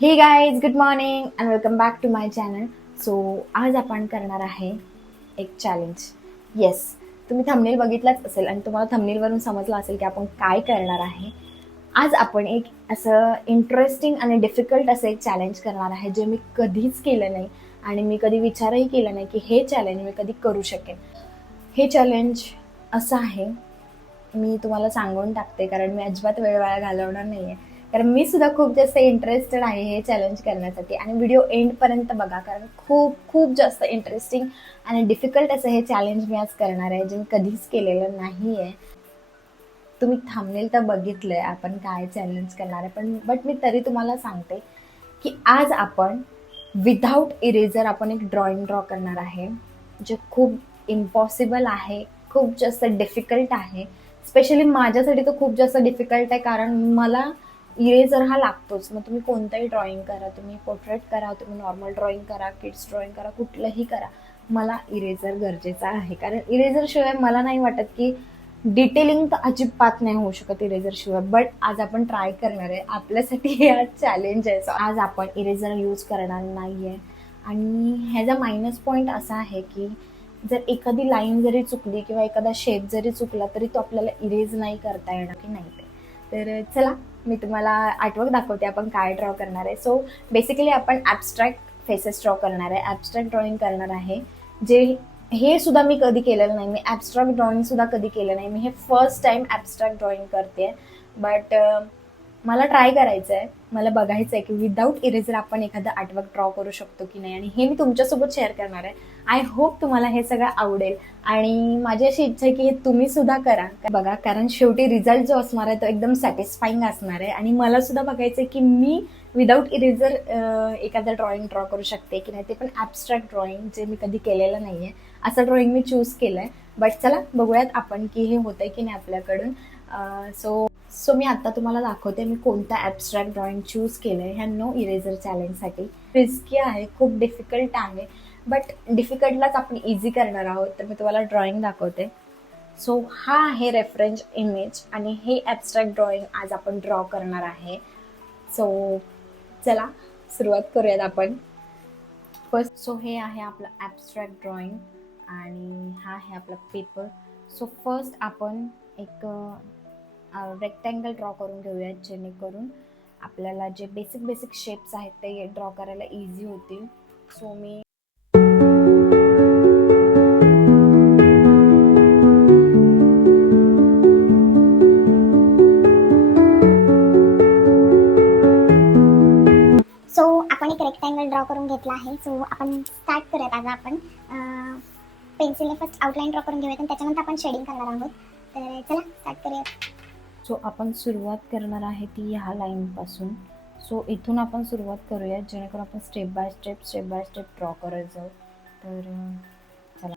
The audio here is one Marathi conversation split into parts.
हे guys, good morning and welcome back to my channel. So आज आपण करणार आहे एक चॅलेंज. येस, तुम्ही थंबनेल बघितलाच असेल आणि तुम्हाला थंबनेलवरून समजलं असेल की आपण काय करणार आहे. आज आपण एक असं इंटरेस्टिंग आणि डिफिकल्ट असं एक चॅलेंज करणार आहे जे मी कधीच केलं नाही आणि मी कधी विचारही केला नाही की हे चॅलेंज मी कधी करू शकेन. हे चॅलेंज असं आहे, मी तुम्हाला सांगून टाकते कारण मी अजिबात वेळ वाया घालवणार नाही आहे. कारण मी सुद्धा खूप जास्त इंटरेस्टेड आहे हे चॅलेंज करण्यासाठी आणि व्हिडिओ एंडपर्यंत बघा कारण खूप खूप जास्त इंटरेस्टिंग आणि डिफिकल्ट असं हे चॅलेंज मी आज करणार आहे जे मी कधीच केलेलं नाही आहे. तुम्ही थांबनेल तर बघितलंय आपण काय चॅलेंज करणार आहे, बट मी तरी तुम्हाला सांगते की आज आपण विदाऊट इरेजर आपण एक ड्रॉ करणार आहे जे खूप इम्पॉसिबल आहे, खूप जास्त डिफिकल्ट आहे. स्पेशली माझ्यासाठी तर खूप जास्त डिफिकल्ट आहे कारण मला इरेजर हा लागतोच. मग तुम्ही कोणतंही ड्रॉइंग करा, तुम्ही पोर्ट्रेट करा, तुम्ही नॉर्मल ड्रॉइंग करा, किड्स ड्रॉइंग करा, कुठलंही करा, मला इरेजर गरजेचा आहे. कारण इरेजर शिवाय मला नाही वाटत की डिटेलिंग तर अजिबात नाही होऊ शकत इरेजर शिवाय. बट आज आपण ट्राय करणार आहे, आपल्यासाठी हे आज चॅलेंज आहे. सो आज आपण इरेजर यूज करणार नाही आहे आणि ह्याचा मायनस पॉईंट असा आहे की जर एखादी लाईन जरी चुकली किंवा एखादा शेप जरी चुकला तरी तो आपल्याला इरेज नाही करता येणार की नाही ते. तर चला मी तुम्हाला आठवण दाखवते आपण काय ड्रॉ करणार आहे. सो बेसिकली आपण ॲब्स्ट्रॅक्ट फेसेस ड्रॉ करणार आहे, ॲब्स्ट्रॅक्ट ड्रॉइंग करणार आहे. जे हे सुद्धा मी कधी केलेलं नाही, मी ॲब्स्ट्रॅक्ट ड्रॉइंग सुद्धा कधी केलं नाही. मी हे फर्स्ट टाइम ॲब्स्ट्रॅक्ट ड्रॉइंग करते. बट मला ट्राय करायचं आहे, मला बघायचं आहे की विदाऊट इरेजर आपण एखादं आर्टवर्क ड्रॉ करू शकतो की नाही आणि हे मी तुमच्यासोबत शेअर करणार आहे. आय होप तुम्हाला हे सगळं आवडेल आणि माझी अशी इच्छा आहे की हे तुम्ही सुद्धा करा बघा, कारण शेवटी रिझल्ट जो असणार आहे तो एकदम सॅटिस्फाईंग असणार आहे आणि मला सुद्धा बघायचं आहे की मी विदाऊट इरेजर एखादं ड्रॉइंग ड्रॉ करू शकते की नाही, ते पण ॲब्स्ट्रॅक्ट ड्रॉइंग जे मी कधी केलेलं नाही आहे. असं ड्रॉइंग मी चूज केलं आहे. बट चला बघूयात आपण की हे होतं आहे की नाही आपल्याकडून. सो मी आता तुम्हाला दाखवते मी कोणता ॲब्स्ट्रॅक्ट ड्रॉइंग चूज केलं आहे ह्या नो इरेजर चॅलेंजसाठी. रिस्की आहे, खूप डिफिकल्ट आहे, बट डिफिकल्टलाच आपण इझी करणार आहोत. तर मी तुम्हाला ड्रॉइंग दाखवते. सो हा आहे रेफरन्स इमेज आणि हे ॲब्स्ट्रॅक्ट ड्रॉइंग आज आपण ड्रॉ करणार आहे. सो चला सुरुवात करूयात आपण. फर्स्ट सो हे आहे आपलं ॲब्स्ट्रॅक्ट ड्रॉइंग आणि हा आहे आपला पेपर. सो फर्स्ट आपण एक रेक्टँगल ड्रॉ करून घेऊयात जेणेकरून आपल्याला जे बेसिक शेप्स आहेत ते ड्रॉ करायला इझी होतील. सो मी आपण एक रेक्टँगल ड्रॉ करून घेतला आहे. सो आपण स्टार्ट करूयात. आज आपण पेन्सिलने फर्स्ट आउटलाईन ड्रॉ करून घेऊयात आणि त्याच्यानंतर आपण शेडिंग करणार आहोत. तर चला स्टार्ट करूयात. सो आपण सुरुवात करणार आहे ती ह्या लाईनपासून. सो इथून आपण सुरुवात करूयात जेणेकरून आपण स्टेप बाय स्टेप ड्रॉ करत जाऊ. तर चला.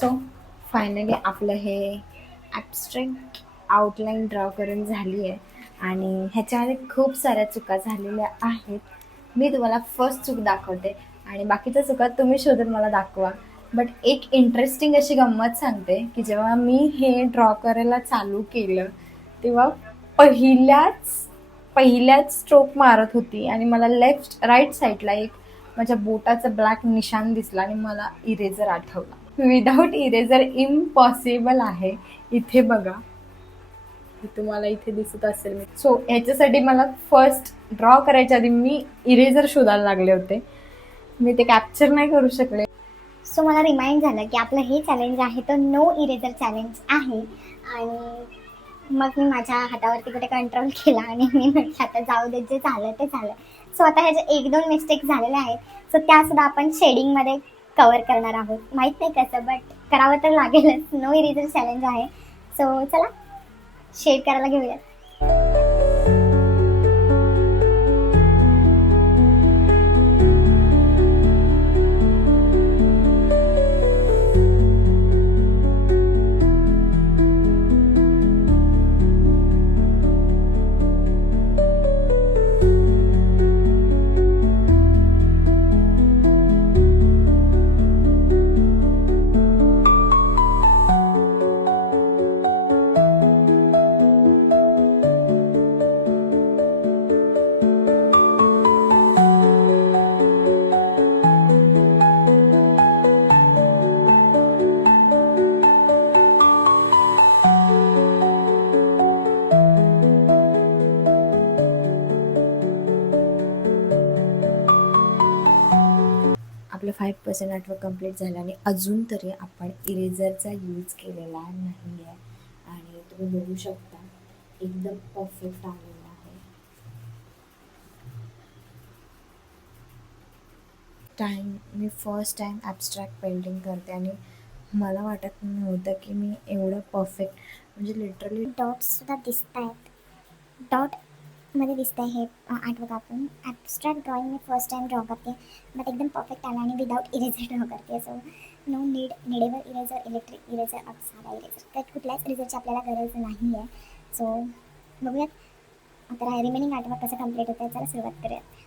सो फायनली आपलं हे ॲब्स्ट्रॅक्ट आउटलाईन ड्रॉ करून झाली आहे आणि ह्याच्यामध्ये खूप साऱ्या चुका झालेल्या आहेत. मी तुम्हाला फर्स्ट चूक दाखवते आणि बाकीच्या चुका तुम्ही शोधून मला दाखवा. बट एक इंटरेस्टिंग अशी गंमत सांगते की जेव्हा मी हे ड्रॉ करायला चालू केलं तेव्हा पहिल्याच स्ट्रोक मारत होती आणि मला राईट साईडला एक माझ्या बोटाचं ब्लॅक निशाण दिसला आणि मला इरेजर आठवला. विदाऊट इरेजर इम्पॉसिबल आहे. इथे बघा, तुम्हाला इथे दिसत असेल. सो ह्याच्यासाठी मला फर्स्ट ड्रॉ करायच्या आधी मी इरेजर शोधायला लागले होते, मी ते कॅप्चर नाही करू शकले. सो मला रिमाइंड झालं की आपलं हे चॅलेंज आहे तो नो इरेजर चॅलेंज आहे आणि मग मी माझ्या हातावरती कुठे कंट्रोल केला आणि मी म्हटलं आता जाऊ दे, जे झालं ते झालं. सो आता ह्याचे 1-2 मिस्टेक झालेले आहेत. सो त्यासुद्धा आपण शेडिंगमध्ये कवर करणार आहोत. माहीत नाही कसं, बट करावं तर लागेलच. नो इरेजर चॅलेंज आहे. सो चला शेड करायला घेऊयात. आपलं 5% आर्टवर्क कंप्लीट झालं आणि अजून तरी आपण इरेझरचा यूज केलेला नाही आहे आणि तुम्ही बघू शकता एकदम परफेक्ट आलेला आहे. मी फर्स्ट टाईम ॲब्स्ट्रॅक्ट पेंटिंग करते आणि मला वाटत नव्हतं की मी एवढं परफेक्ट म्हणजे लिटरली डॉट्ससुद्धा दिसत आहेत. डॉटमध्ये दिसतं आहे हे आर्टवर्क. आपण ॲब्स्ट्रॅक्ट ड्रॉइंग मी फर्स्ट टाईम ड्रॉ करते, बट एकदम परफेक्ट आला आणि विदाऊट इरेझर ड्रॉ करते. So no needable eraser, electric eraser, साधा इरेझर, त्यात कुठल्याच इरेझरची आपल्याला गरज नाही आहे. सो बघूयात आता रिमेनिंग आर्टवर्क कसं कंप्लीट होतं. चला सुरुवात करूयात.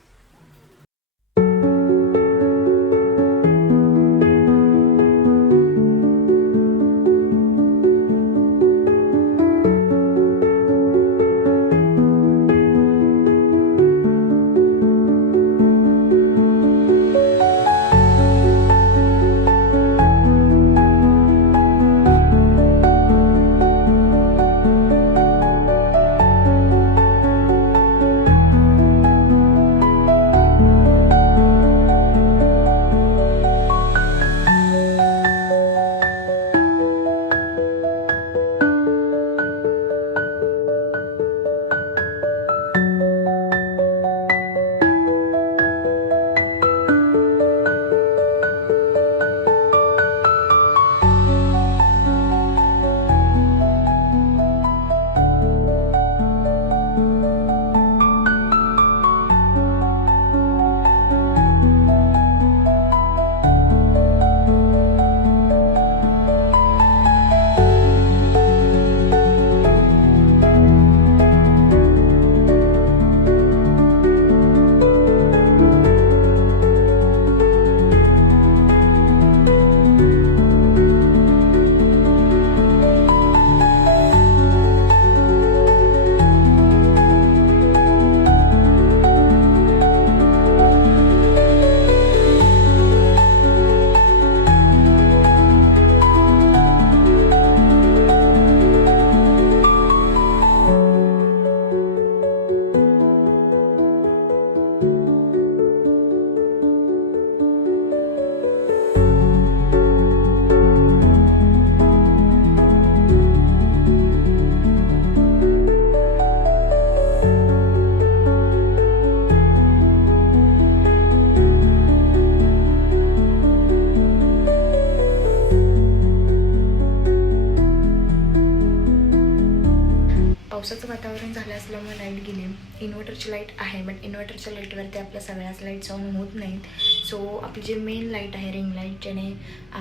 पावसाचं वातावरण झालं असल्यामुळे लाईट गेली. इन्व्हर्टरची लाईट आहे, बट इन्व्हर्टरच्या लाईटवरती आपल्या सगळ्याच लाईट्स ऑन होत नाहीत. सो आपली जी मेन लाईट आहे रिंग लाईट, ज्याने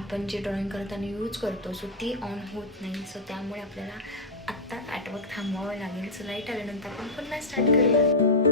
आपण जे ड्रॉइंग करताना यूज करतो, सो ती ऑन होत नाही. सो त्यामुळे आपल्याला आत्ता आर्टवर्क थांबवावं लागेल. सो लाईट आल्यानंतर आपण पुन्हा स्टार्ट करूया.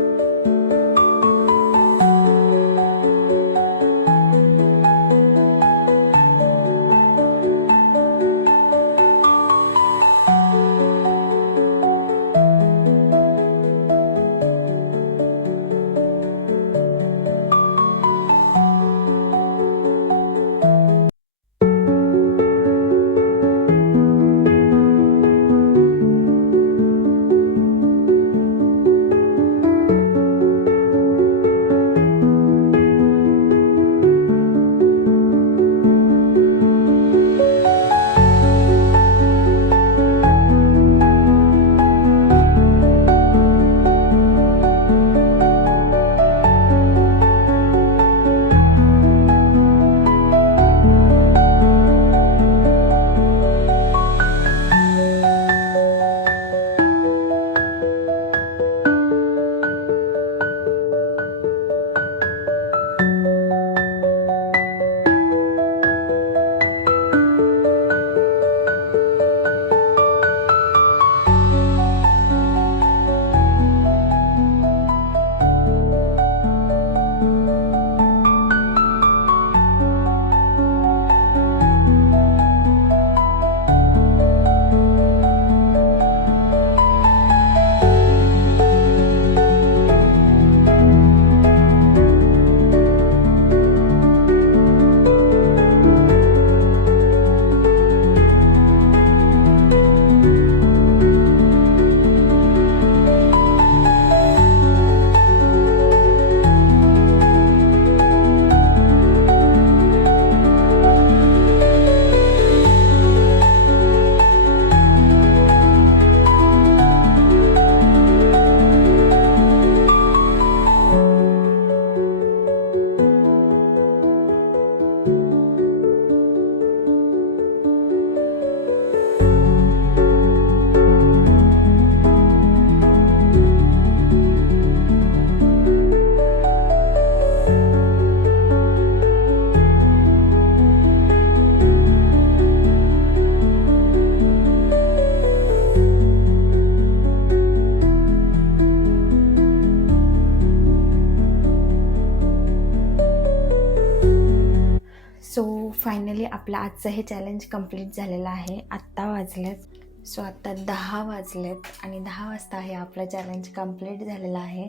सो फायनली आपलं आजचं हे चॅलेंज कम्प्लीट झालेलं आहे. आत्ता वाजलेत सो आत्ता 10 वाजलेत आणि 10 वाजता हे आपलं चॅलेंज कम्प्लीट झालेलं आहे.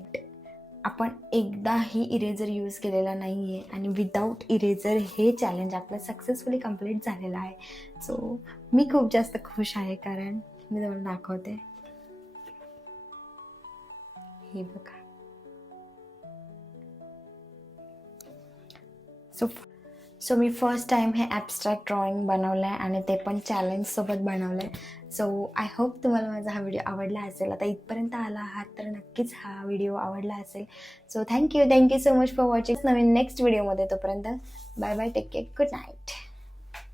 आपण एकदाही इरेझर यूज केलेला नाही आहे आणि विदाऊट इरेझर हे चॅलेंज आपलं सक्सेसफुली कम्प्लीट झालेलं आहे. सो मी खूप जास्त खुश आहे कारण मी तुम्हाला दाखवते. हे बघा. सो मी फर्स्ट टाईम हे ॲबस्ट्रॅक्ट ड्रॉइंग बनवलं आहे आणि ते पण चॅलेंजसोबत बनवलं आहे. सो आय होप तुम्हाला माझा हा व्हिडिओ आवडला असेल. आता इथपर्यंत आला आहात तर नक्कीच हा व्हिडिओ आवडला असेल. So thank you so much for watching. नवीन नेक्स्ट व्हिडिओमध्ये. तोपर्यंत bye bye, take care, good night.